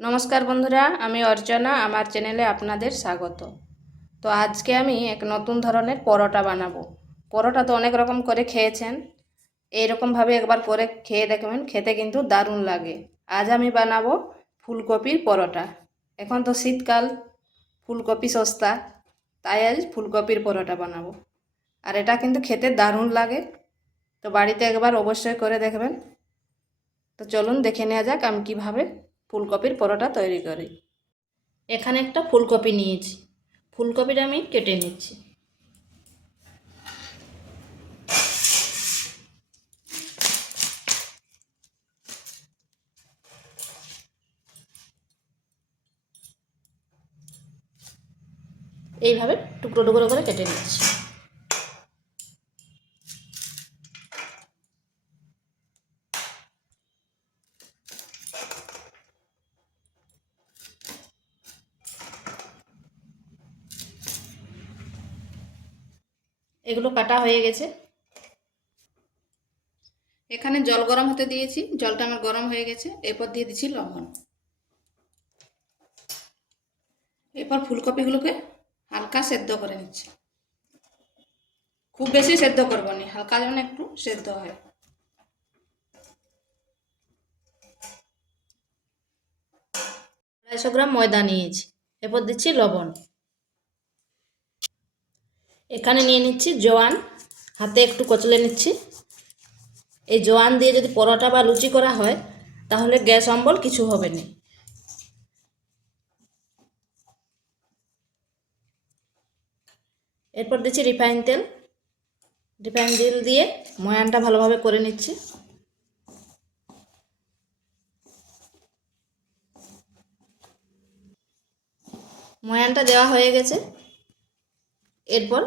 নমস্কার বন্ধুরা, আমি অর্চনা। আমার চ্যানেলে আপনাদের স্বাগত। তো আজকে আমি এক নতুন ধরনের পরোটা বানাবো। পরোটা তো অনেক রকম করে খেয়েছেন, এইরকমভাবে একবার করে খেয়ে দেখবেন, খেতে কিন্তু দারুণ লাগে। আজ আমি বানাবো ফুলকপির পরোটা। এখন তো শীতকাল, ফুলকপি সস্তা, তাই আজ ফুলকপির পরোটা বানাবো। আর এটা কিন্তু খেতে দারুণ লাগে। তো বাড়িতে একবার অবশ্যই করে দেখবেন। তো চলুন দেখে নেওয়া যাক আমি কিভাবে ফুলকপির পরোটা তৈরি করি। এখানে একটা ফুলকপি নিয়েছি, ফুলকপিটা আমি কেটে নিচ্ছি। এইভাবে টুকরো টুকরো করে কেটে নিচ্ছি। এগুলো কাটা হয়ে গেছে। এখানে জল গরম হতে দিয়েছি, জলটা আমার গরম হয়ে গেছে। এরপর দিয়ে দিচ্ছি লবণ। এরপর ফুলকপিগুলোকে হালকা সেদ্ধ করে নিচ্ছি। খুব বেশি সেদ্ধ করবো না, হালকা যেন একটু সেদ্ধ হয়। 250 গ্রাম ময়দা নিয়েছি। এরপর দিচ্ছি লবণ। এখানে নিয়ে নিচ্ছি জোয়ান, হাতে একটু কচলে নিচ্ছি। এই জোয়ান দিয়ে যদি পরোটা বা লুচি করা হয় তাহলে গ্যাস অম্বল কিছু হবে না। এরপর দিচ্ছি রিফাইন তেল। রিফাইন তেল দিয়ে ময়ানটা ভালোভাবে করে নিচ্ছি। ময়ানটা দেওয়া হয়ে গেছে। এরপর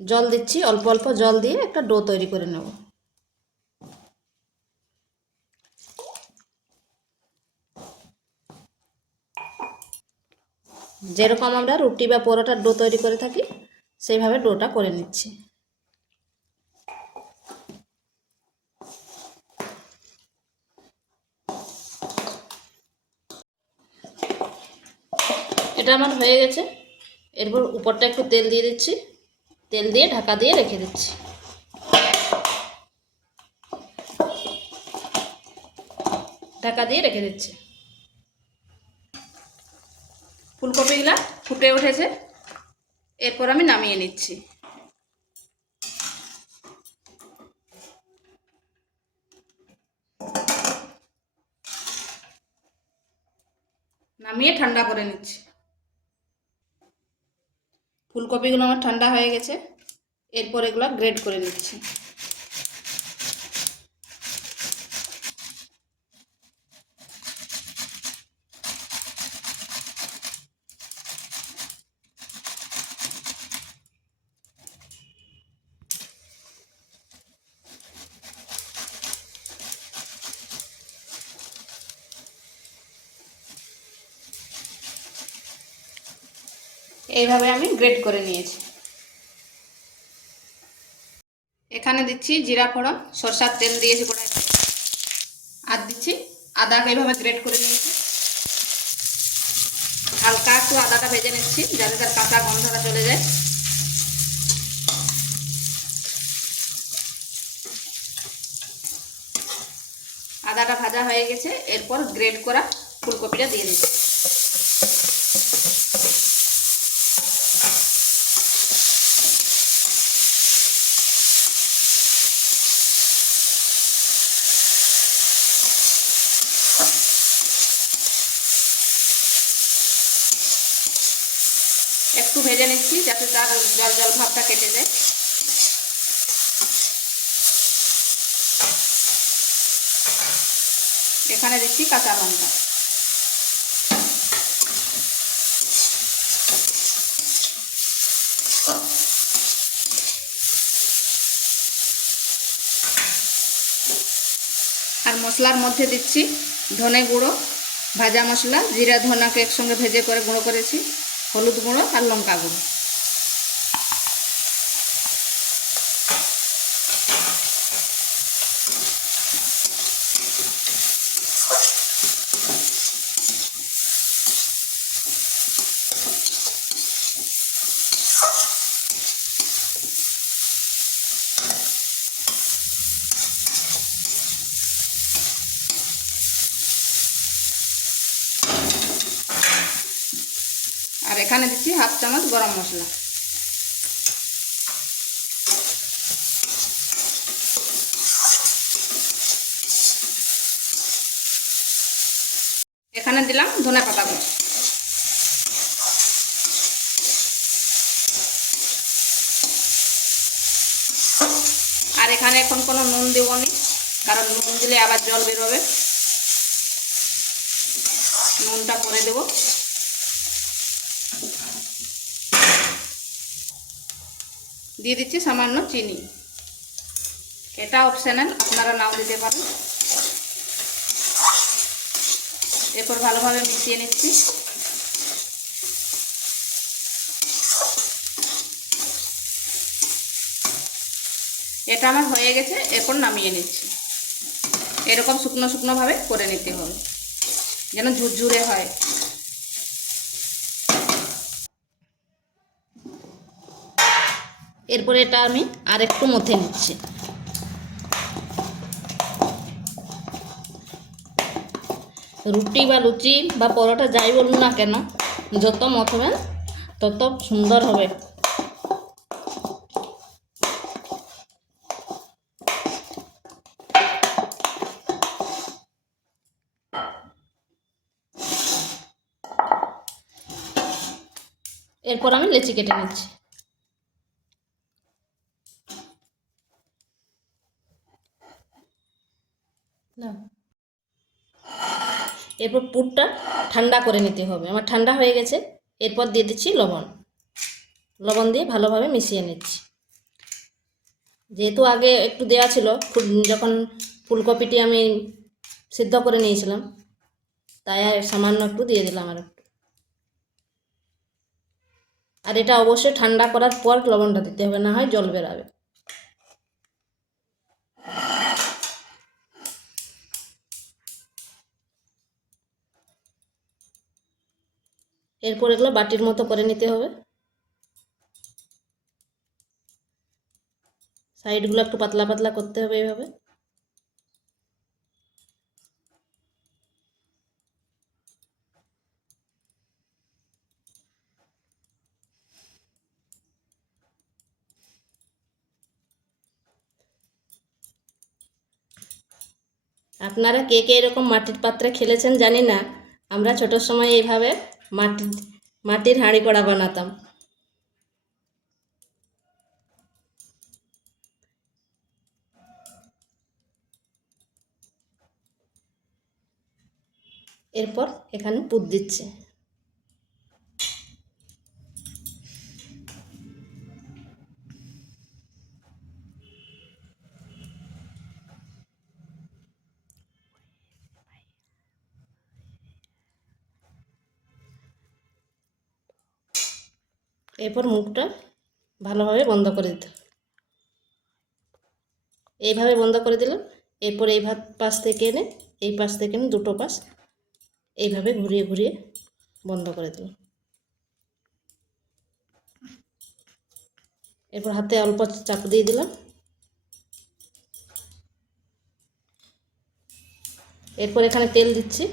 জল দিচ্ছি, অল্প অল্প জল দিয়ে একটা ডো তৈরি করে নেব। যেরকম আমরা রুটি বা পরোটার ডো তৈরি করে থাকি সেইভাবে ডোটা করে নিচ্ছি। এটা আমার হয়ে গেছে। এরপর উপরটা একটু তেল দিয়ে দিচ্ছি, তেল দিয়ে ঢাকা দিয়ে রেখে দিচ্ছি। ঢাকা দিয়ে রেখে দিচ্ছি। ফুলকপিগুলা ফুটে উঠেছে। এরপর আমি নামিয়ে নিচ্ছি। নামিয়ে ঠান্ডা করে নিচ্ছি। ফুলকপিগুলো আমার ঠান্ডা হয়ে গেছে। এরপর এগুলো গ্রেড করে নিচ্ছি। এইভাবে আমি গ্রেড করে নিয়েছি। এখানে দিচ্ছি জিরা ফোড়ন, সরষার তেল দিয়েছি কড়াইতে। আর দিচ্ছি আদাকে এইভাবে গ্রেড করে নিয়েছি। হালকা একটু আদাটা ভেজে নিচ্ছি যাতে তার কাঁচা গন্ধটা চলে যায়। আদাটা ভাজা হয়ে গেছে। এরপর গ্রেড করা ফুলকপিটা দিয়ে দিচ্ছি। একটু ভেজে নিচ্ছি যাতে তার জল জল ভাবটা কেটে যায়। এখানে দিচ্ছি কাঁচা লঙ্কা। আর মশলার মধ্যে দিচ্ছি ধনে গুঁড়ো, ভাজা মশলা, জিরা ধনাকে একসঙ্গে ভেজে করে গুঁড়ো করেছি, হলুদ গুঁড়ো আর লঙ্কা গুঁড়ো। এখানে দিচ্ছি 1/2 চামচ গরম মশলা। এখানে দিলাম ধনে পাতা কুচি। আর এখানে এখন কোনো নুন দেবনি, কারণ নুন দিলে আবার জল বেরোবে। নুনটা পরে দেব। দিয়ে দিচ্ছি সামান্য চিনি, এটা অপশনাল, আপনারা নাও দিতে পারেন। এরপর ভালোভাবে মিশিয়ে নিচ্ছি। এটা আমার হয়ে গেছে, এরপর নামিয়ে নিচ্ছি। এরকম শুকনো শুকনো ভাবে করে নিতে হবে, যেন ঝুরঝুরে হয়। এরপর এটা আমি আর একটু মথে নিচ্ছি। রুটি বা লুচি বা পরোটা যাই বলুন না কেন, যত মথবেন তত সুন্দর হবে। এরপর আমি লেচি কেটে নিচ্ছি। এরপর পুরটা ঠান্ডা করে নিতে হবে। আমার ঠান্ডা হয়ে গেছে। এরপর দিয়ে দিচ্ছি লবণ। লবণ দিয়ে ভালোভাবে মিশিয়ে নিচ্ছি। যেহেতু আগে একটু দেওয়া ছিল, যখন ফুলকপিটি আমি সিদ্ধ করে নিয়েছিলাম, তাই সামান্য একটু দিয়ে দিলাম আর একটু। আর এটা অবশ্যই ঠান্ডা করার পর লবণটা দিতে হবে, না হয় জল বেরাবে। এরপর এগুলো বাটির মতো করে নিতে হবে। সাইডগুলো একটু পাতলা পাতলা করতে হবে এইভাবে। আপনারা কে কে এরকম মাটির পাত্রে খেলেছেন জানি না। আমরা ছোটোর সময় এইভাবে মাটির হাঁড়ি কড়া বানাতাম। এরপর এখানে পুর দিচ্ছি। এরপর মুখটা ভালোভাবে বন্ধ করে দিতে হবে। এইভাবে বন্ধ করে দিলাম। এরপর এই পাশ থেকে এনে এই পাশ থেকে এনে দুটো পাশ এইভাবে ঘুরিয়ে ঘুরিয়ে বন্ধ করে দিলাম। এরপর হাতে অল্প চাপ দিয়ে দিলাম। এরপর এখানে তেল দিচ্ছি।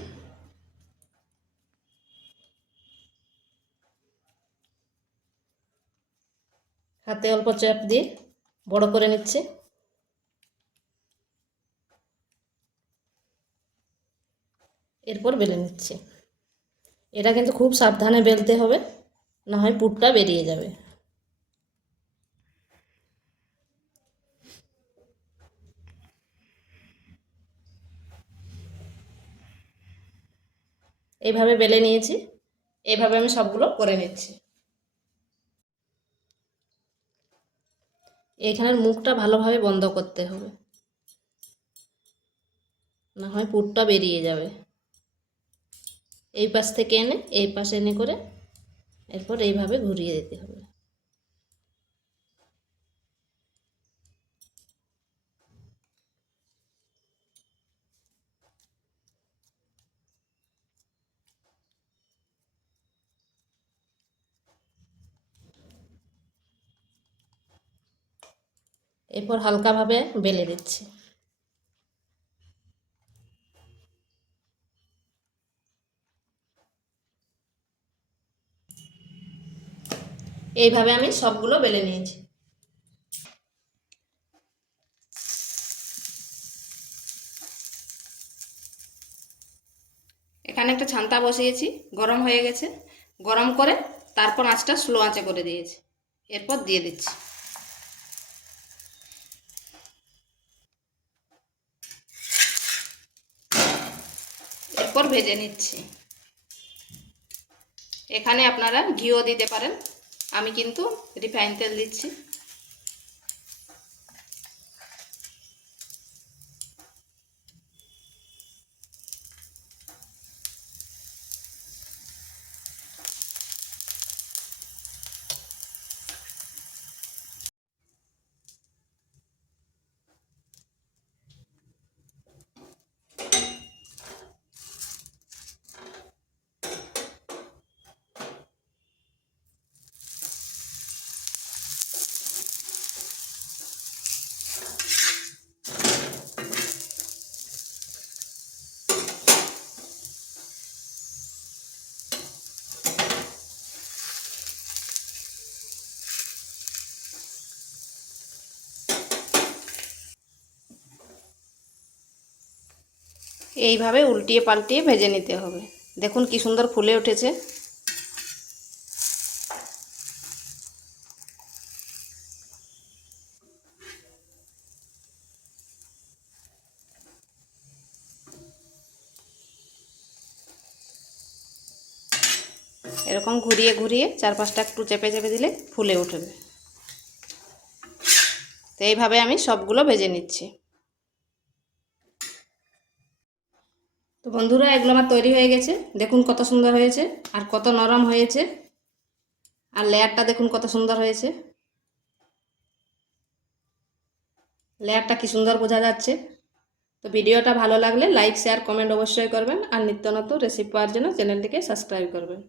হাতে অল্প চাপ দিয়ে বড় করে নিচ্ছি। এরপর বেলে নিচ্ছি। এটা কিন্তু খুব সাবধানে বেলতে হবে, না হয় পুরটা বেরিয়ে যাবে। এইভাবে বেলে নিয়েছি। এইভাবে আমি সবগুলো করে নিচ্ছি। এখানের মুখটা ভালোভাবে বন্ধ করতে হবে, না হয় পুরটা বেরিয়ে যাবে। এই পাশ থেকে এনে এই পাশে এনে করে এরপর এইভাবে ঘুরিয়ে দিতে হবে। এরপর হালকাভাবে বেলে দিচ্ছি। এইভাবে আমি সবগুলো বেলে নিয়েছি। এখানে একটা ছান্তা বসিয়েছি, গরম হয়ে গেছে। গরম করে তারপর আঁচটা স্লো আঁচে করে দিয়েছি। এরপর দিয়ে দিচ্ছি। এরপর ভেজে নিচ্ছি। এখানে আপনারা ঘিও দিতে পারেন, আমি কিন্তু রিফাইন তেল দিচ্ছি। এইভাবে উল্টিয়ে পাল্টিয়ে ভেজে নিতে হবে। দেখুন কি সুন্দর ফুলে উঠেছে। এরকম ঘুরিয়ে ঘুরিয়ে চারপাশটা একটু চেপে চেপে দিলে ফুলে উঠবে। তো এইভাবে আমি সবগুলো ভেজে নিচ্ছি। তো বন্ধুরা, এগুলো আমার তৈরি হয়ে গেছে। দেখুন কত সুন্দর হয়েছে আর কত নরম হয়েছে, আর লেয়ারটা দেখুন কত সুন্দর হয়েছে। লেয়ারটা কি সুন্দর বোঝা যাচ্ছে। তো ভিডিওটা ভালো লাগলে লাইক শেয়ার কমেন্ট অবশ্যই করবেন, আর নিত্য নতুন রেসিপি পাওয়ার জন্য চ্যানেলটিকে সাবস্ক্রাইব করবেন।